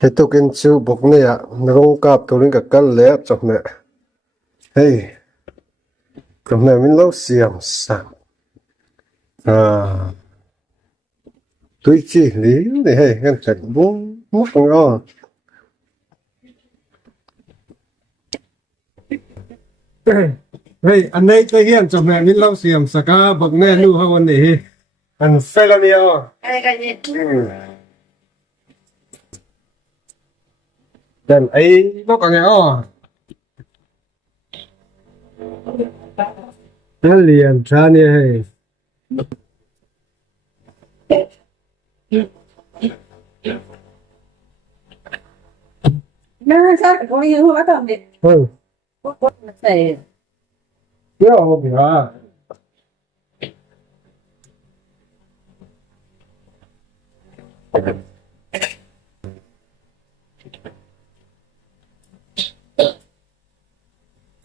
Thế tôi kiến chú bốc này ạ, nó không cạp tôi lên cả căn lẽ chọc mẹ. Hey, chọc mẹ mình lâu xiêm sạc. À, tôi chỉ lý để hey, ngăn chạch bún mất ngon. Hey, anh ấy tôi hiện chọc mẹ mình lâu xiêm sạc á, bốc này nu hao anh ấy. Anh phê là miêu. Dan ấy bốc cả nghe à. Nó liền ra nè hey. No, sao có yêu quá tầm đi. Ừ, Quất này. biết không bị hả?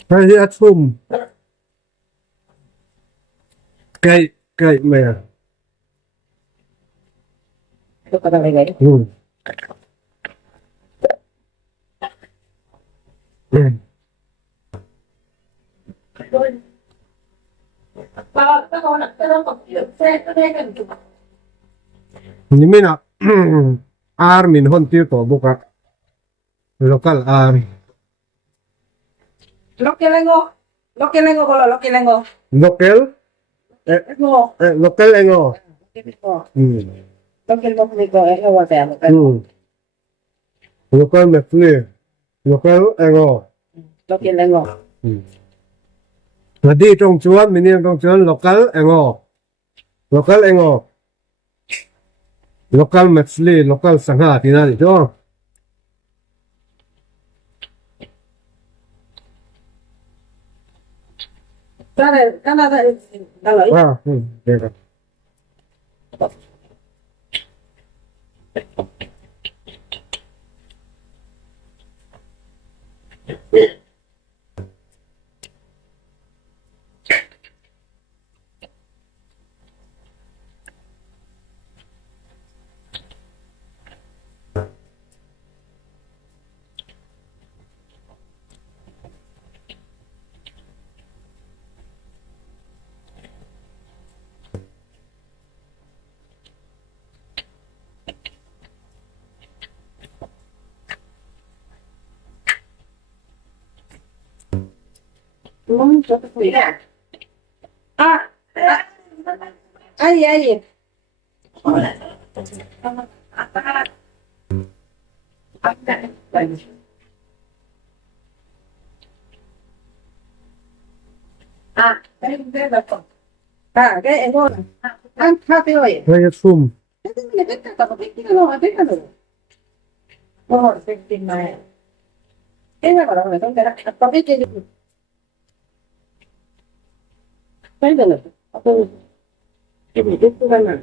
Hay đi ăn phum. Cây mẹ. Tôi có tầm này. Ừ. Ừ. Ba, cái con có xe cái cái cái. Nhưng mà army hon tiêu tổ buka local army Lo que lengo con lo que lengo. local Lengo. local engo ừ Lo que lengo mi co es lo que ừ local mepli local engo Lo que lengo. ừ mà đi trong chuan mình đi trong chuan local engo local mepli local sangha thì nào cho Cái này đã lấy. à ừ được rồi Cho tôi quỷ à. À. Ai ai. À, cái là à cái em thôi. Ăn khá tiêu rồi. hay sum Cái này biết cả có biết cái nó biết cả rồi. Ồ, cái này. Cái này bảo là không cái có biết cái cái này. Tôi cái gì biết cái này.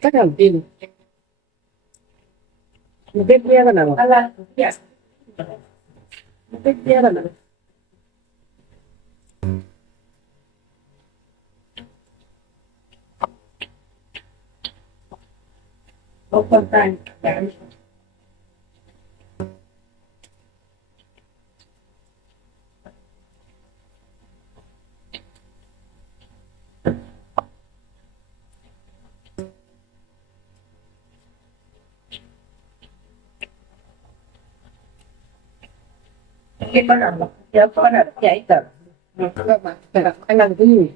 Chắc là tin một cái kia là nào yes một cái kia là nào open time cái con nào giờ con nào chạy tận các bạn anh làm cái gì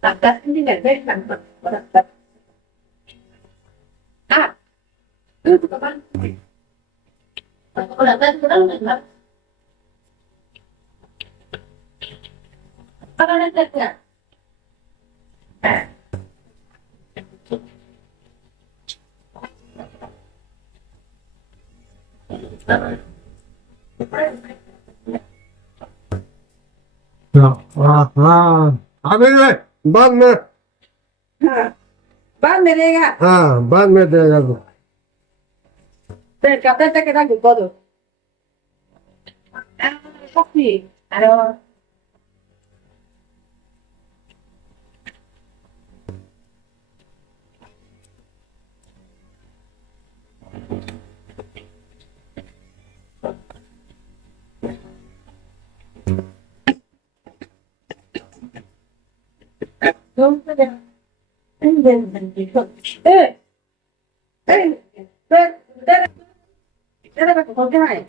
đặt đặt như này đây đặt đặt à các bạn đặt tên của nó là các bạn đặt tên bên đây ban mẹ Ban mẹ đây à? ban mẹ đây là Đây, cái cái đang được được. À, coffee. À đâu? Đúng rồi. Anh đừng làm gì không? Ê, đây, đây, đây là con cái này.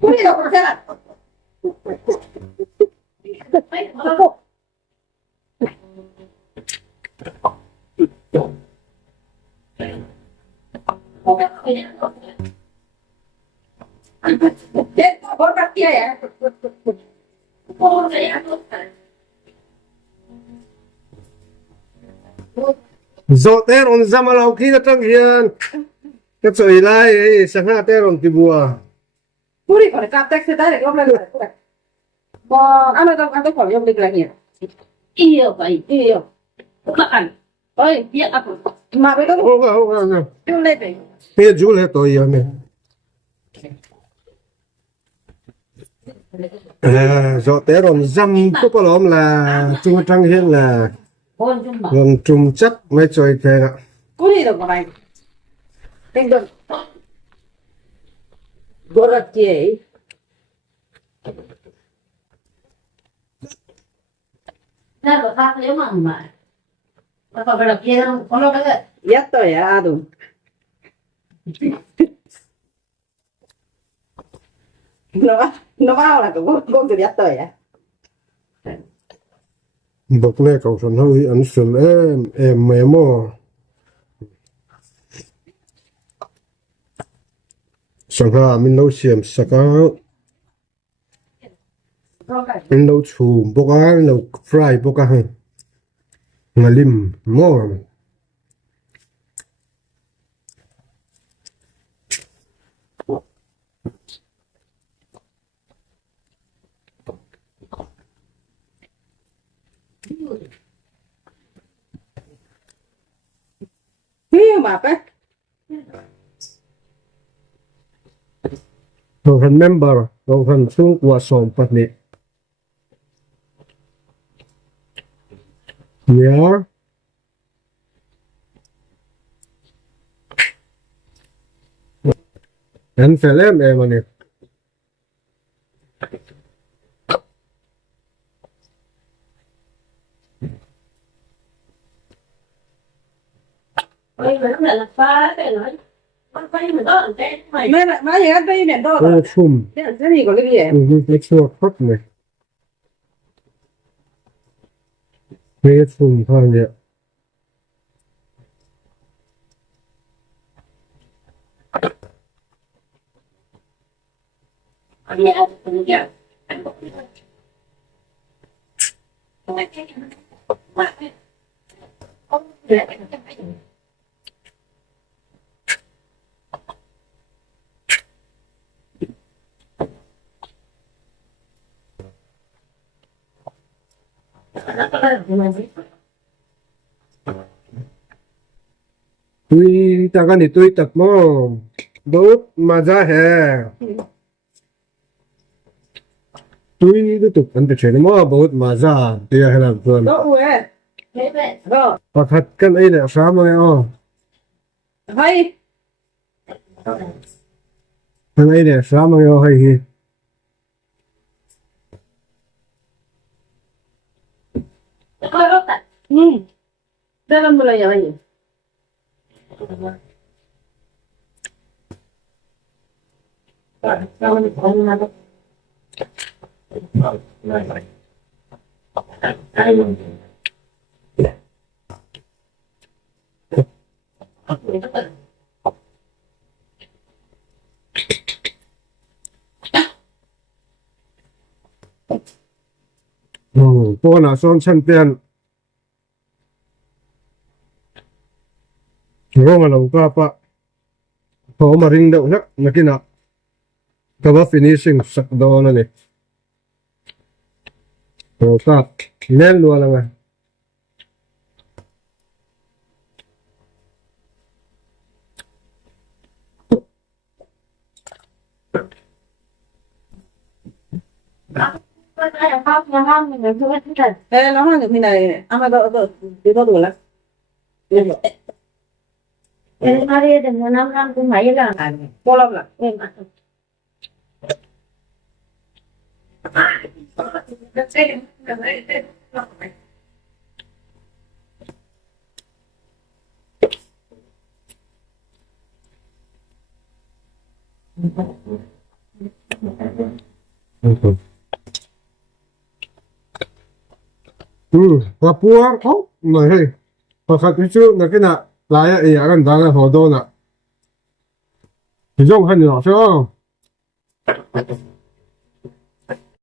Ui, đâu có thế nào. Chết, bỏ bắt kia à? dọ tên on zama lau khi trăng hiền cái trời lai sáng hạ tên on tibua Puri còn cặp tách xe tay để không lên rồi. Mà anh tôi khỏi dùng được là nhiều. Yêu vậy, yêu. Các anh. Ơi, biết à? Mà bây giờ không không lên đấy. bây giờ lên tôi yêu này dọ tên on zam có bao lắm là trung trăng hiền là gần trùng chất mấy trời thế ạ. Cú đi được mà này. Đừng đừng. Gọi là chị. Nè, bữa khác nếu mà còn phải đọc kia không? Có đâu đấy. Yes tôi à đúng. Nó bao là cũng từ yes tôi à. Bọc này cậu sẵn hơi ấn sẵn em mẹ mò sáng hạ mình nấu xiêm sạc á mình nấu chùm bốc á nấu fry bốc á ngà lim mò Mà cái cậu phần member cậu phần xuống qua sòng phát nị yeah anh phải làm em anh Ôi, mà lúc này là pha cái nói con phay mình đó cái mày mẹ lại nói gì ăn tây miền đâu ôi chùm thế thì có cái gì cái chua khóc này cái chùm thôi vậy nhà mình giờ tôi ta cái này tôi tập mò đốt mà ra hè tôi tiếp tục ăn chuyện mò đốt mà ra thì hay làm vườn đâu ue thế vậy rồi và thật cái ấy là sao mà ô hay cái ấy là sao mà ô hay Dalam mulai yang lain. Pô na son chen pian rong alo ka pa ho ma ring deuh hlek nakina ka ba finishing sak do na ni ho ka nen lo la nga Lama ni mina, ama di tu lah. Ini mari dengan orang tu mai lah. Pola lah. Kapuar oh mai hey pakat itu nakina laya iya kan dana hodo na hijong han yo so